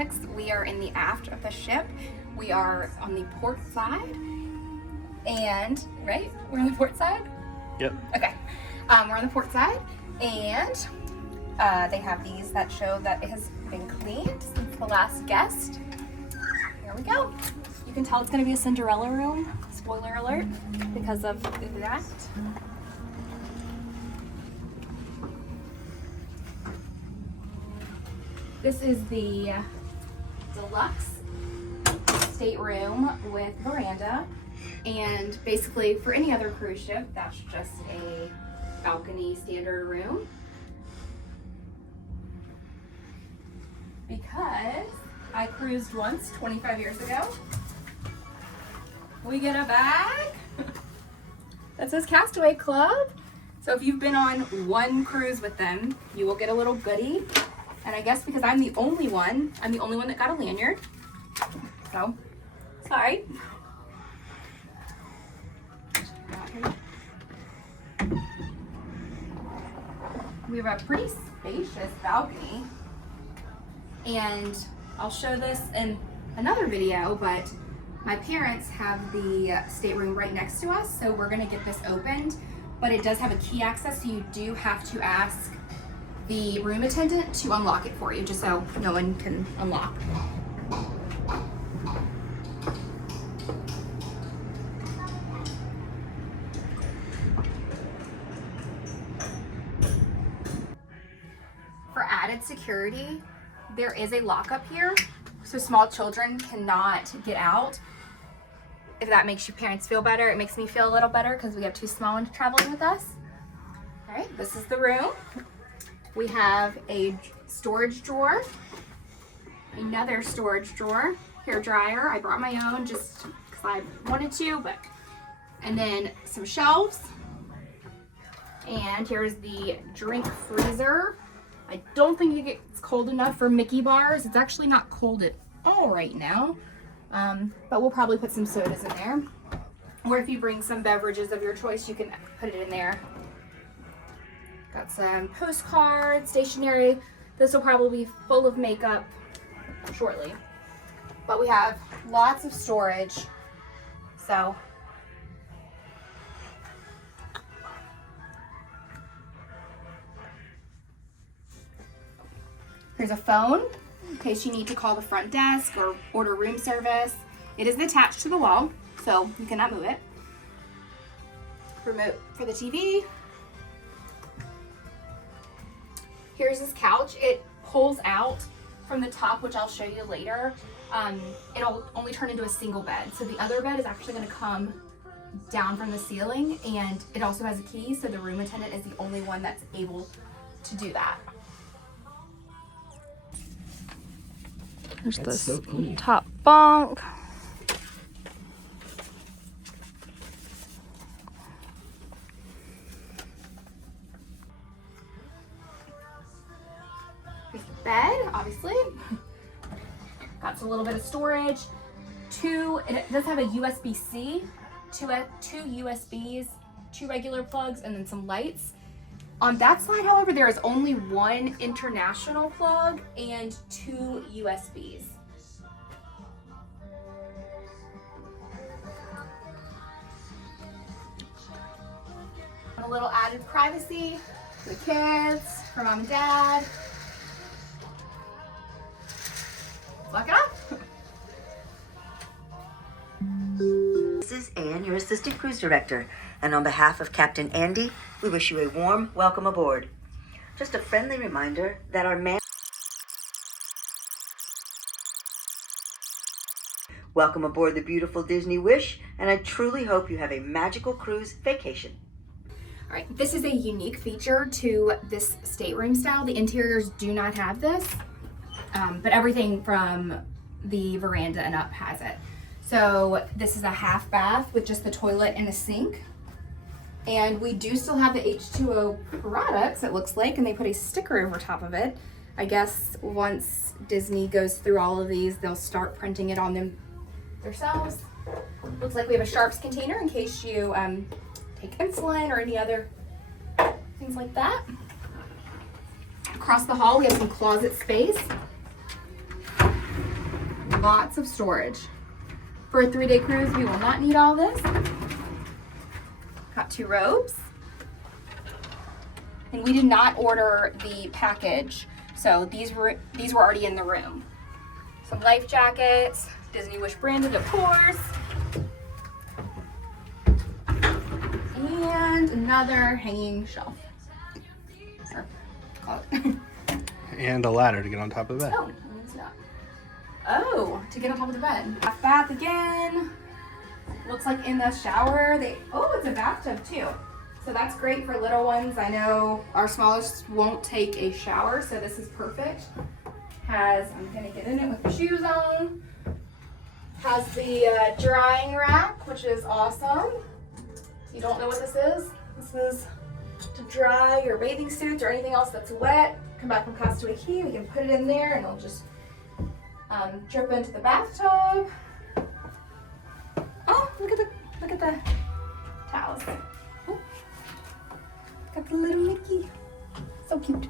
basics. We are in the aft of the ship. We are on the port side. And, right? We're on the port side? Yep. Okay. We're on the port side. And they have these that show that it has been cleaned since the last guest. Here we go. You can tell it's going to be a Cinderella room. Spoiler alert. Because of that. This is the Deluxe stateroom with veranda, and basically for any other cruise ship, that's just a balcony standard room. Because I cruised once 25 years ago, we get a bag that says Castaway Club. So if you've been on one cruise with them, you will get a little goodie. And I guess because I'm the only one that got a lanyard. So, sorry. We have a pretty spacious balcony. And I'll show this in another video, but my parents have the stateroom right next to us, so we're gonna get this opened. But it does have a key access, so you do have to ask the room attendant to unlock it for you, just so no one can unlock. For added security, there is a lockup here, so small children cannot get out. If that makes your parents feel better, it makes me feel a little better because we have two small ones traveling with us. All right, this is the room. We have a storage drawer, another storage drawer, hair dryer. I brought my own just because I wanted to, and then some shelves. And here's the drink freezer. I don't think it's cold enough for Mickey bars. It's actually not cold at all right now, but we'll probably put some sodas in there. Or if you bring some beverages of your choice, you can put it in there. Got some postcards, stationery. This will probably be full of makeup shortly. But we have lots of storage. So here's a phone in case you need to call the front desk or order room service. It is attached to the wall, so you cannot move it. Remote for the TV. Here's this couch. It pulls out from the top, which I'll show you later. It'll only turn into a single bed. So the other bed is actually going to come down from the ceiling, and it also has a key, so the room attendant is the only one that's able to do that. There's this so cool top bunk. Here's the bed, obviously. Got a little bit of storage. It does have a USB-C, two USBs, two regular plugs, and then some lights. On that side, however, there is only one international plug and two USBs. A little added privacy for the kids, for mom and dad. Lock it up. This is Anne, your Assistant Cruise Director, and on behalf of Captain Andy, we wish you a warm welcome aboard. Just a friendly reminder that our Welcome aboard the beautiful Disney Wish, and I truly hope you have a magical cruise vacation. All right, this is a unique feature to this stateroom style. The interiors do not have this, but everything from the veranda and up has it. So this is a half bath with just the toilet and a sink. And we do still have the H2O products, it looks like, and they put a sticker over top of it. I guess once Disney goes through all of these, they'll start printing it on them themselves. Looks like we have a sharps container in case you take insulin or any other things like that. Across the hall, we have some closet space. lots of storage. For a 3-day cruise, we will not need all this. Got 2 robes. And we did not order the package, so these were already in the room. Some life jackets, Disney Wish branded, of course. And another hanging shelf. Or call it. And a ladder to get on top of the bed. Oh, it's not. Oh, to get on top of the bed. Half bath again. Looks like in the shower, it's a bathtub too. So that's great for little ones. I know our smallest won't take a shower, so this is perfect. I'm gonna get in it with the shoes on. Has the drying rack, which is awesome. If you don't know what this is to dry your bathing suits or anything else that's wet. Come back from Castaway Cay, we can put it in there and it'll just drip into the bathtub. Oh, look at the towels. Oh, got the little Mickey. So cute.